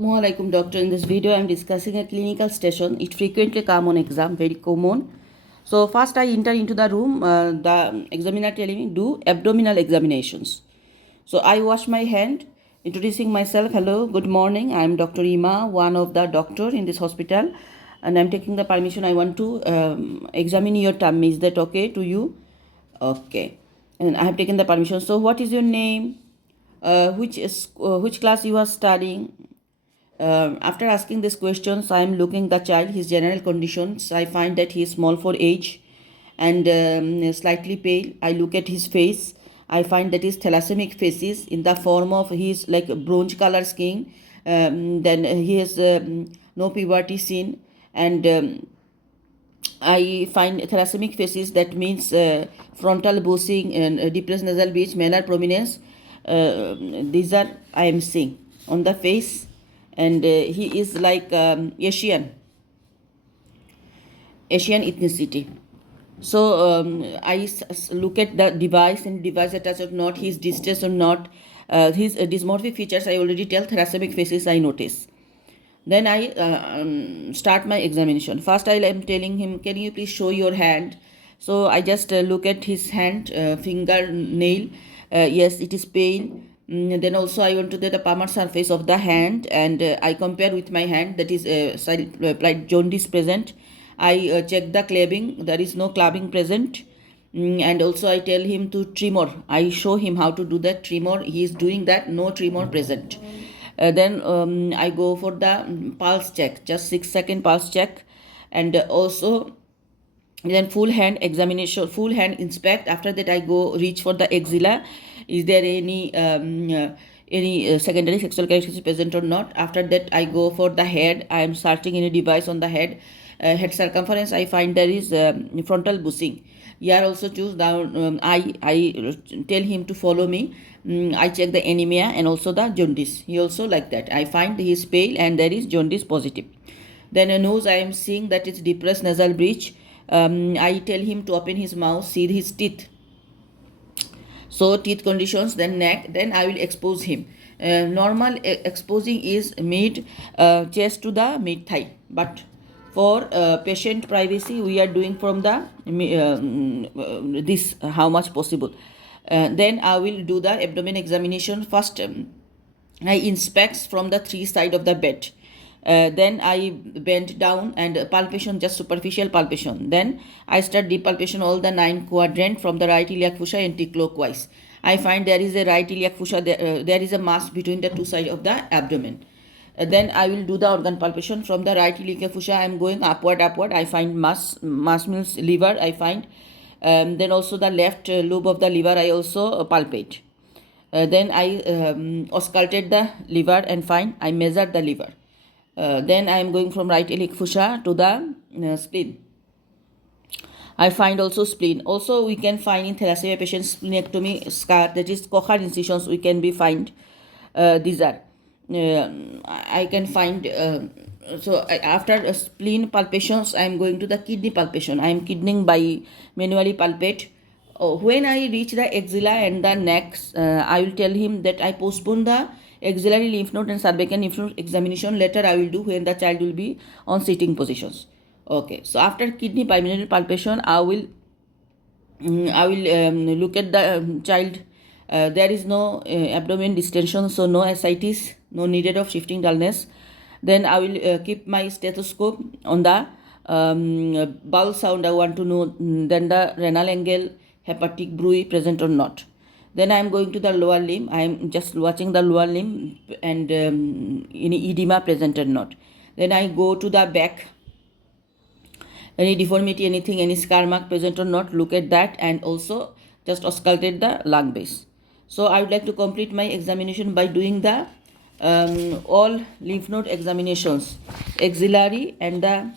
Assalamualaikum doctor. In this video, I am discussing a clinical station. It frequently come on exam, very common. So first I enter into the room. The examiner telling me do abdominal examinations. So I wash my hand, introducing myself. Hello, good morning. I am Dr. Ima, one of the doctor in this hospital, and I am taking the permission. I want to examine your tummy. Is that okay to you? Okay. And I have taken the permission. So what is your name? Which class you are studying? After asking these questions, I am looking the child, his general conditions. I find that he is small for age and slightly pale. I look at his face. I find that his thalassemic faces in the form of his like bronze color skin. Then he has no puberty seen, and I find thalassemic faces, that means frontal bossing and depressed nasal bridge, malar prominence. These are I am seeing on the face, and he is like Asian ethnicity. So I look at the device and device attached or not, his distress or not, his dysmorphic features I already tell, thalassemic faces I notice. Then I start my examination. First I am telling him, can you please show your hand? So I just look at his hand, finger, nail. Yes, it is pale. Then also I want to get the palmar surface of the hand, and I compare with my hand, that is like jaundice present. I check the clubbing, there is no clubbing present. And also I tell him to tremor. I show him how to do that tremor. He is doing that, no tremor present. Then I go for the pulse check, just 6-second pulse check, and also then full hand examination, full hand inspect. After that I go reach for the axilla. Is there any secondary sexual characteristics present or not? After that I go for the head. I am searching any device on the head. Head circumference, I find there is frontal bushing. Here also choose down. I tell him to follow me. I check the anemia and also the jaundice. He also like that. I find he is pale and there is jaundice positive. Then a nose, I am seeing that it's depressed nasal bridge. I tell him to open his mouth, see his teeth. So teeth conditions, then neck, then I will expose him. Normal exposing is mid chest to the mid thigh, but for patient privacy we are doing from the this how much possible. Then I will do the abdomen examination. First I inspects from the three side of the bed. Then I bend down and palpation, just superficial palpation. Then I start deep palpation all the 9 quadrant from the right iliac fossa anti-clockwise. I find there is a right iliac fossa, there is a mass between the two sides of the abdomen. Then I will do the organ palpation from the right iliac fossa. I am going upward. I find mass means liver. I find then also the left lobe of the liver I also palpate. Then I auscultate the liver and find, I measure the liver. Then I am going from right iliac fossa to the spleen. I find also spleen. Also we can find in thalassemia patients splenectomy scar, that is cochlear incisions we can be find. These are I can find. After spleen palpations, I am going to the kidney palpation. I am kidneying by manually palpate. When I reach the axilla and the neck, I will tell him that I postpone the axillary lymph node and cervical lymph node examination. Later I will do when the child will be on sitting positions. Okay, so after kidney by manual palpation, I will look at the child. There is no abdomen distension, so no ascites, no needed of shifting dullness. Then I will keep my stethoscope on the bowel sound. I want to know then the renal angle, hepatic bruit present or not. Then I am going to the lower limb. I am just watching the lower limb and any edema present or not. Then I go to the back. Any deformity, anything, any scar mark present or not, look at that, and also just auscultate the lung base. So I would like to complete my examination by doing the all lymph node examinations, axillary and the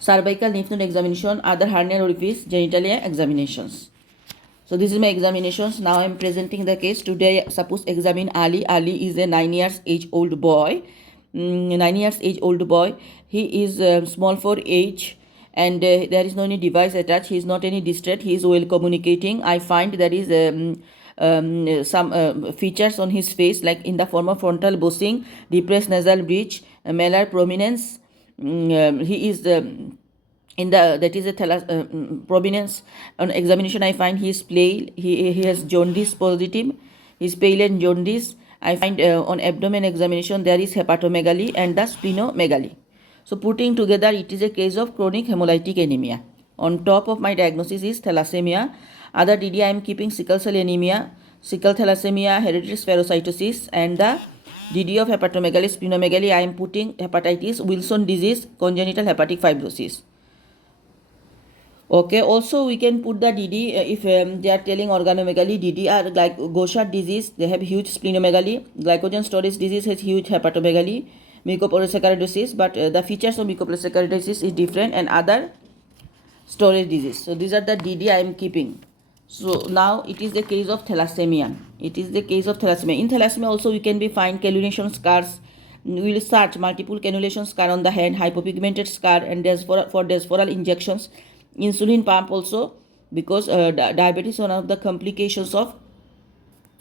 cervical lymph node examination, other hernial orifice, genitalia examinations. So this is my examinations. Now I am presenting the case. Today suppose examine Ali. Ali is a 9 years age old boy. 9 years age old boy. He is small for age, and there is no any device attached. He is not any distraught. He is well communicating. I find there is some features on his face, like in the form of frontal bossing, depressed nasal bridge, malar prominence. He is in the that is a prominence. On examination I find he is pale, he has jaundice positive, he is pale and jaundice. I find on abdomen examination there is hepatomegaly and the splenomegaly. So putting together, it is a case of chronic hemolytic anemia. On top of my diagnosis is thalassemia. Other DD I am keeping sickle cell anemia, sickle thalassemia, hereditary spherocytosis, and the DD of hepatomegaly, splenomegaly. I am putting hepatitis, Wilson disease, congenital hepatic fibrosis. Okay, also we can put the DD if they are telling organomegaly. DD are like Gaucher disease, they have huge splenomegaly. Glycogen storage disease has huge hepatomegaly. Mucopolysaccharidosis, but the features of mucopolysaccharidosis is different, and other storage disease. So these are the DD I am keeping. So now it is the case of thalassemia. It is the case of thalassemia. In thalassemia also we can be find cannulation scars. We will search multiple cannulation scar on the hand, hypopigmented scar, and for desforal injections. Insulin pump also, because diabetes is one of the complications of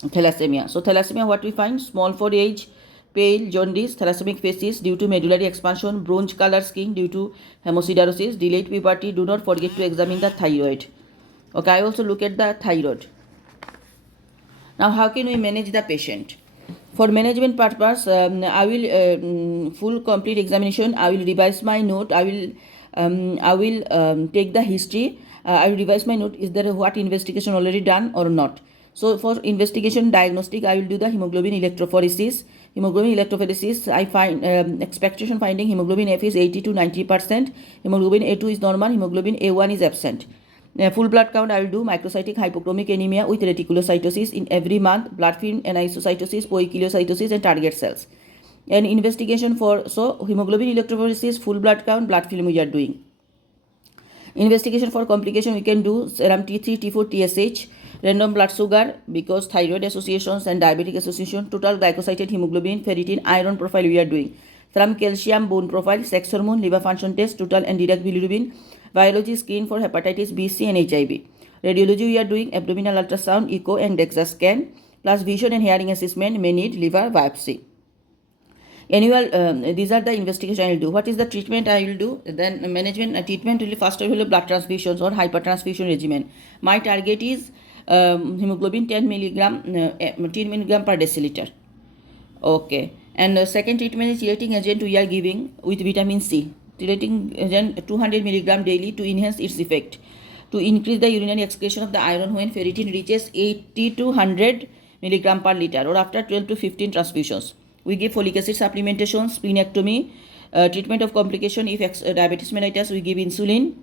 thalassemia. So thalassemia, what we find? Small for age, pale, jaundice, thalassemic faces due to medullary expansion, bronze color skin due to hemosiderosis, delayed puberty. Do not forget to examine the thyroid. Okay, I also look at the thyroid. Now, how can we manage the patient? For management purpose, I will full complete examination. I will revise my note. I will take the history. I will revise my note. Is there what investigation already done or not? So for investigation diagnostic, I will do the hemoglobin electrophoresis. Hemoglobin electrophoresis, I find expectation finding hemoglobin F is 80 to 90%. Hemoglobin A2 is normal. Hemoglobin A1 is absent. Full blood count, I will do microcytic hypochromic anemia with reticulocytosis in every month, blood film anisocytosis, poikilocytosis, and target cells. And investigation for, so hemoglobin electrophoresis, full blood count, blood film we are doing. Investigation for complication, we can do serum T3, T4, TSH, random blood sugar, because thyroid associations and diabetic association, total glycosylated hemoglobin, ferritin, iron profile we are doing. Serum calcium, bone profile, sex hormone, liver function test, total and direct bilirubin, biology screen for hepatitis B, C, and HIV. Radiology we are doing abdominal ultrasound, echo, and DEXA scan, plus vision and hearing assessment, may need liver biopsy. Annual, these are the investigation I will do. What is the treatment I will do? Then management treatment will first of all blood transfusions or hypertransfusion regimen. My target is hemoglobin 10 milligram per deciliter. Okay. And second treatment is chelating agent we are giving with vitamin C. Chelating agent 200 milligram daily to enhance its effect. To increase the urinary excretion of the iron when ferritin reaches 80 to 100 milligram per liter or after 12 to 15 transfusions. We give folic acid supplementation, splenectomy, treatment of complication if diabetes mellitus, we give insulin,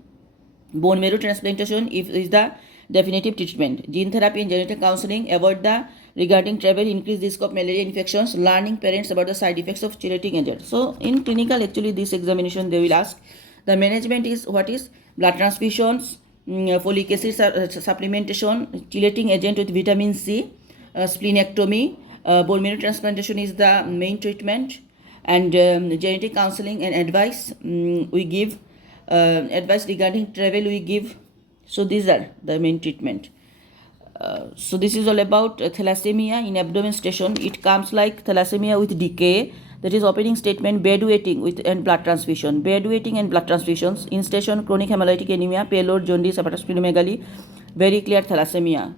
bone marrow transplantation if is the definitive treatment. Gene therapy and genital counseling, avoid the regarding travel, increase risk of malaria infections, learning parents about the side effects of chelating agent. So in clinical, actually this examination they will ask. The management is what is blood transfusions, folic acid supplementation, chelating agent with vitamin C, splenectomy, bone marrow transplantation is the main treatment, and genetic counseling and advice we give, advice regarding travel we give. So these are the main treatment. So this is all about thalassemia in abdomen station. It comes like thalassemia with decay, that is opening statement, bed wetting with and blood transfusion, bed wetting and blood transfusions, in station chronic hemolytic anemia, payload jaundice, hepatosplenomegaly, very clear thalassemia.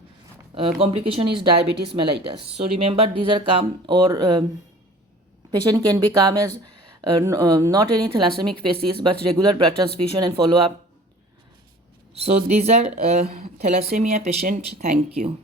Complication is diabetes mellitus. So remember, these are calm, or patient can be calm as not any thalassemic phases but regular blood transfusion and follow up. So these are thalassemia patient. Thank you.